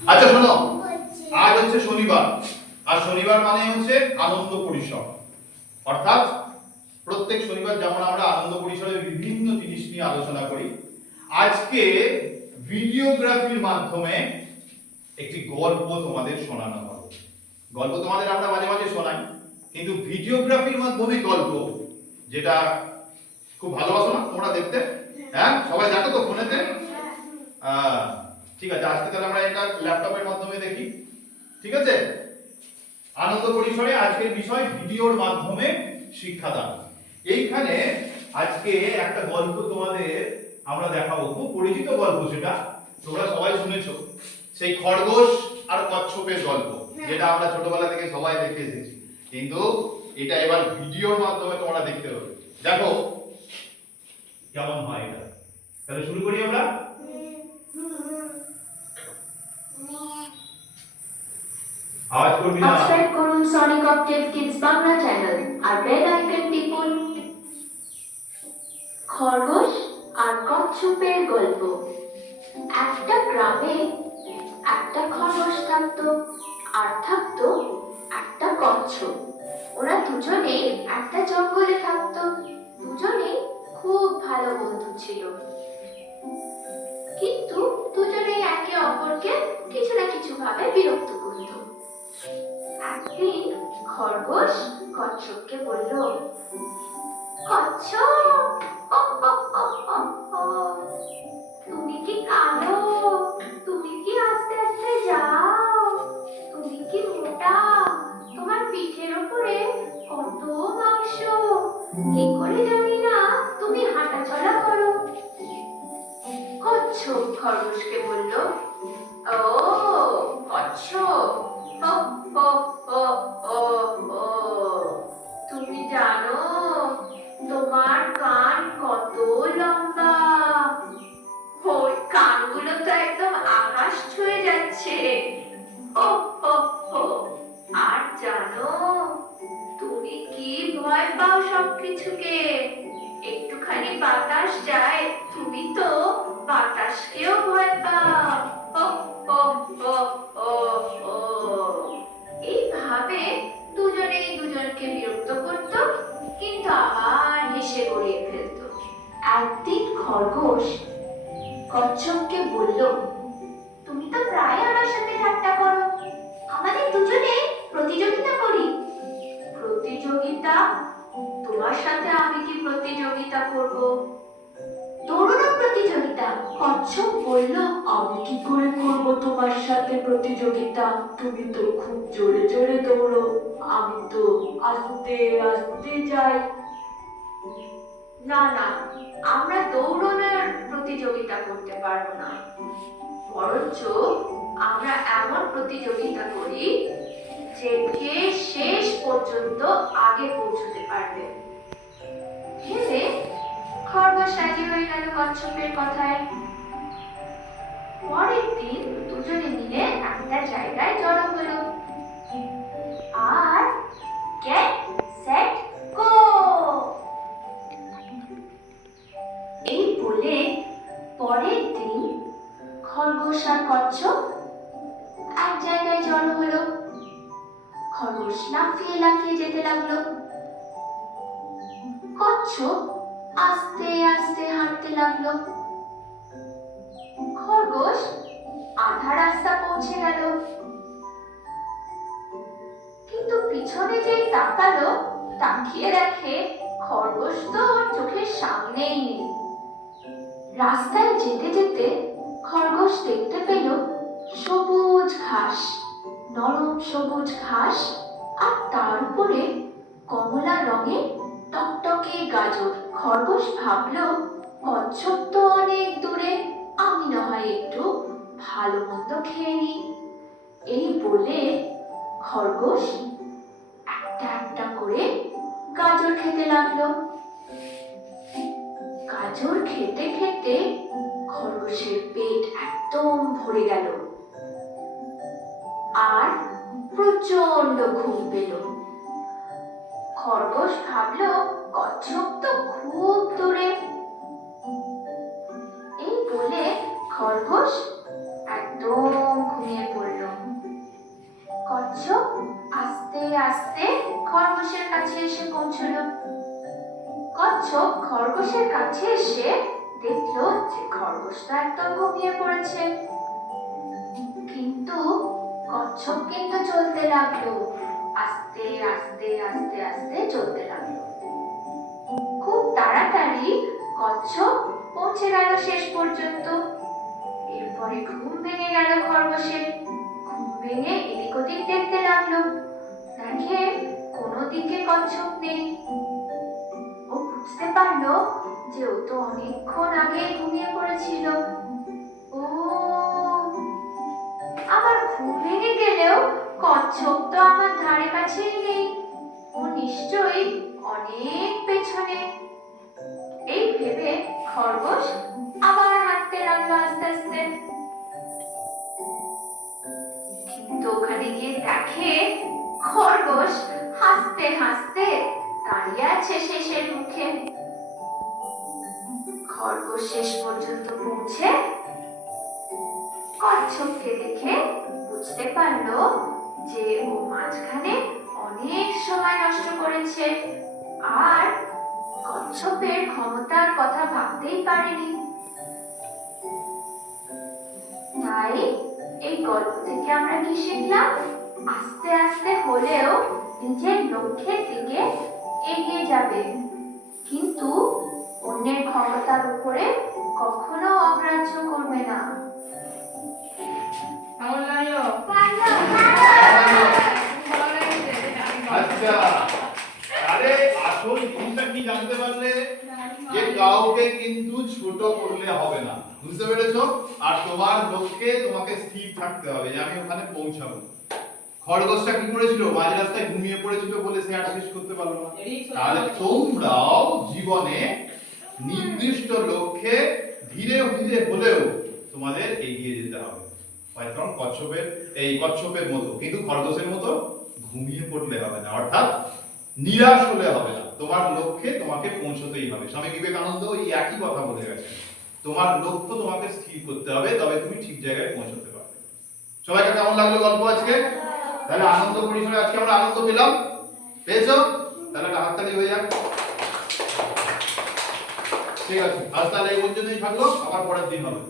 আচ্ছা শোনো, আজ হচ্ছে শনিবার, আর শনিবার মানে হচ্ছে আনন্দ পরিসর। অর্থাৎ প্রত্যেক শনিবার যেমন আমরা আনন্দ পরিসরের বিভিন্ন জিনিস নিয়ে আলোচনা করি, আজকে ভিডিওগ্রাফির মাধ্যমে একটি গল্প তোমাদের শোনানো হবে। গল্প তোমাদের আমরা মাঝে মাঝে শোনাই, কিন্তু ভিডিওগ্রাফির মাধ্যমে গল্প, যেটা খুব ভালোবাসো না তোমরা দেখতে? হ্যাঁ, সবাই দেখো তো ফোনেতে? ঠিক আছে, আজকে তাহলে আমরা এটা ল্যাপটপের মাধ্যমে দেখি। ঠিক আছে, আনন্দ পরিসরে আজকের বিষয় ভিডিওর মাধ্যমে শিক্ষাদান। এইখানে আজকে একটা গল্প তোমাদের আমরা দেখাবো, খুব পরিচিত গল্প, সেটা তোমরা সবাই শুনেছো, সেই খরগোশ আর কচ্ছপের গল্প, যেটা আমরা ছোটবেলা থেকে সবাই দেখে এসেছি, কিন্তু এটা এবার ভিডিওর মাধ্যমে তোমরা দেখতে হবে। দেখো কেমন হয় এটা। তাহলে শুরু করি আমরা। আওয়াজ করবি না। সাবস্ক্রাইব করুন Sonic Octave Kids Bangla channel আর বেল আইকন টিপুন। খরগোশ আর কচ্ছপের গল্প। একটা গ্রামে একটা খরগোশ থাকতো, আর থাকতো একটা কচ্ছপ। ওরা দুজনেই একটা জঙ্গলে থাকতো। দুজনেই খুব ভালো বন্ধু ছিল, কিন্তু দুজনেই একে অপরকে কিছু না কিছু ভাবে বিরক্ত করত। একদিন খরগোশ কচ্ছপকে বলল, কচ্ছপ, ও, ও, ও, ও, ও, তুমি কি কালো? তুমি কি আস্তে আস্তে যাও? তুমি কি মোটা? তোমার পিঠের উপরে কত মাংস! কি করে জানি না তুমি হাঁটা চলা করো? কচ্ছপ খরগোশকে বলল, ও কচ্ছপ, ও, ও, ও, ও, ও, তুমি জানো তোমার কান কত লম্বা? ওই কানগুলো তো একদম আকাশ ছুঁয়ে যাচ্ছে। ও, ও, ও, আর জানো তুমি কি ভয় পাও সবকিছুকে? একটুখানি বাতাস যায়, তুমি তো বাতাসকেও ভয় পাও। ও, ও, ও, ও, ও। এইভাবে দুজনেই দুজনকে বিরক্ত করত, কিন্তু আবার হেসে গড়িয়ে ফেলত। একদিন খরগোশ কচ্ছপকে বলল, তুমি তো প্রায় আমার সাথে ঠাট্টা করো, আমাদের দুজনে প্রতিযোগিতা করি। প্রতিযোগিতা? তোমার সাথে আমি কি প্রতিযোগিতা করব? দৌড়ানো প্রতিযোগিতা? কচ্ছপ বলল, আমি কি করে করব তোমার সাথে প্রতিযোগিতা? তুমি তো খুব জোরে জোরে দৌড়ো, আমি তো আস্তে আস্তে যাই। না না, আমরা দৌড়ানোর প্রতিযোগিতা করতে পারবো না, বরঞ্চ আমরা এমন প্রতিযোগিতা করি যে কে শেষ পর্যন্ত আগে পৌঁছতে পারবে। ভেবে খরগোশ রাজি হয়ে গেল কচ্ছপের কথায়। পরের দিন দুজনে মিলে একটা জায়গায় জড়ো হলো, আর গেট সেট গো এই বলে পরের দিন খরগোশ আর কচ্ছপ এক জায়গায় জড়ো হলো। খরগোশ লাফিয়ে লাফিয়ে যেতে লাগলো, কচ্ছপ আস্তে আস্তে হাঁটতে লাগলো। খরগোশ আধা রাস্তা পৌঁছে গেল, কিন্তু পিছনে যে তাকালো, তাকিয়ে দেখে খরগোশ তো চোখের সামনেই নেই। রাস্তায় যেতে যেতে খরগোশ দেখতে পেল সবুজ ঘাস, নরম সবুজ ঘাস, আর তার উপরে কমলা রঙের টকটকে গাজর। খরগোশ ভাবলো, কচ্ছপ তো অনেক দূরে, আমি না হয় একটু ভালো মন্দ খেয়ে নিই। এই বলে খরগোশ একটা একটা করে গাজর খেতে লাগলো। গাজর খেতে খেতে খরগোশের পেট একদম ভরে গেল, আর প্রচন্ড ঘুম পেল। খরগোশ ভাবলো, কচ্ছপ তো খুব দূরে। এই বলে খরগোশ একদম ঘুমিয়ে কচ্ছপ খরগোশের কাছে এসে দেখলো যে খরগোশটা একদম ঘুমিয়ে পড়েছে। কিন্তু কচ্ছপ কিন্তু চলতে লাগলো, আস্তে আস্তে আস্তে আস্তে চলতে লাগলো। খুব তাড়াতাড়ি কচ্ছপ পৌঁছে গেল শেষ পর্যন্ত। এরপরে ঘুম ভেঙে গেল খরগোশের। ঘুম ভেঙে এদিক ওদিক দেখতে লাগলো, দেখে কোনো দিকে কচ্ছপ নেই। ও বুঝতে পারলো যে ও তো অনেকক্ষণ আগে ঘুমিয়ে পড়েছিল। ও, আমার ঘুম ভেঙে গেলেও কচ্ছপ তো আমার ধারে কাছেই নেই, ও নিশ্চয়ই অনেক পেছনে। এই ভেবে খরগোশ আবার হাঁটতে লাগলো আস্তে আস্তে। কিন্তু ওখানে গিয়ে দেখে খরগোশ হাসতে হাসতে দাঁড়িয়ে আছে শেষের মুখে। খরগোশ শেষ পর্যন্ত পৌঁছে কচ্ছপকে দেখে বুঝতে পারলো যে ও মাঝখানে অনেক সময় নষ্ট করেছে, আর কচ্ছপের ক্ষমতার কথা ভাবতেই পারেনি। তাই এই গল্প থেকে আমরা কি শিখলাম? আস্তে আস্তে হলেও নিজের লক্ষ্যের দিকে এগিয়ে যাবে, কিন্তু অন্যের ক্ষমতার উপরে কখনো অগ্রাহ্য করবে না। কেমন লাগলো? আচ্ছা, আরে আসল জিনিসটা কি জানতে পারলে? যে কাউকে কিন্তু ছোট করলে হবে না, বুঝতে পেরেছো? আর তোমার লক্ষ্যে তোমাকে স্থির থাকতে হবে যে আমি ওখানে পৌঁছাবো। খরগোশটা কি করেছিল? মাঝ রাস্তায় ঘুমিয়ে পড়েছিল বলে সে আর শেষ করতে পারলো না। তাহলে তোমরাও জীবনে নির্দিষ্ট লক্ষ্যে ধীরে ধীরে হলেও তোমাদের এগিয়ে যেতে হবে। কারণ কচ্ছপের মতো, কিন্তু খরগোশের মতো ঘুমিয়ে পড়লে হবে না, অর্থাৎ নিরাশ হলে হবে না। তোমার লক্ষ্যে তোমাকে পৌঁছতেই হবে। স্বামী বিবেকানন্দ এই একই কথা বলে গেছেন। তোমার লক্ষ্য তোমাকে স্থির করতে হবে, তবে তুমি ঠিক জায়গায় পৌঁছতে পারবে। সবাইকে কেমন লাগলো গল্প আজকে? তাহলে আনন্দ পরিসরে আজকে আমরা আনন্দ পেলাম, পেয়েছো? তাহলে একটা হাততালি হয়ে যাক। ঠিক আছে, আজ তাহলে এই পর্যন্তই থাকলো, আবার পরের দিন হবে।